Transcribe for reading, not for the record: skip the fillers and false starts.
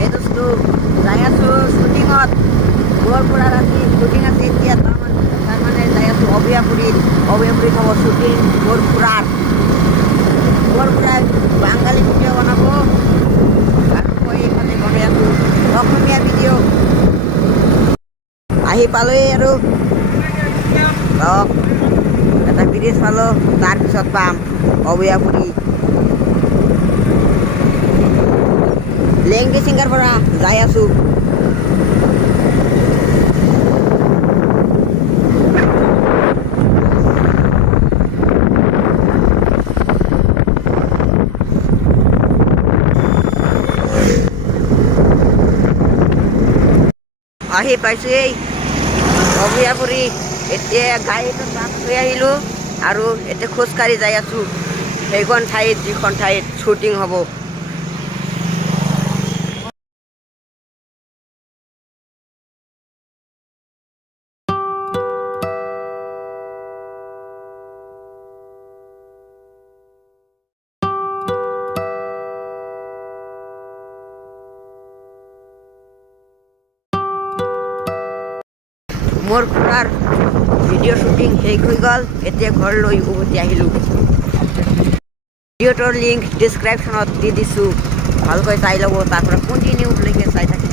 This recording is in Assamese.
এই দোষটো যাই আছোঁ শ্বুটিঙত মোৰ পৰা ৰাতি শ্বুটিং আছে এতিয়া তাৰমানে যাই আছোঁ অবিয়াপুৰীত হ'ব শ্বুটিং মোৰ খুৰাৰ বাঙালী ভিডিঅ' বনাব আৰু মই এইফালে বনাই আছোঁ অসমীয়া ভিডিঅ' আহি পালোঁৱেই আৰু এটা ব্ৰিজ পালোঁ তাৰপিছত পাম অবিয়াপুৰী লেংগি ছিংগাৰ পৰা যাই আছোঁ আহি পাইছোঁৱেই অবিয়াপুৰী এতিয়া গাড়ীটো তাত থৈ আহিলোঁ আৰু এতিয়া খোজকাঢ়ি যাই আছোঁ সেইখন ঠাইত যিখন ঠাইত শ্বুটিং হ'ব মোৰ খুৰাৰ ভিডিঅ' শ্বুটিং শেষ হৈ গ'ল এতিয়া ঘৰলৈ উভতি আহিলোঁ ভিডিঅ'টোৰ লিংক ডিছক্ৰিপশ্যনত দি দিছোঁ ভালকৈ চাই ল'ব তাৰ পৰা কণ্টিনিউলৈকে চাই থাকিব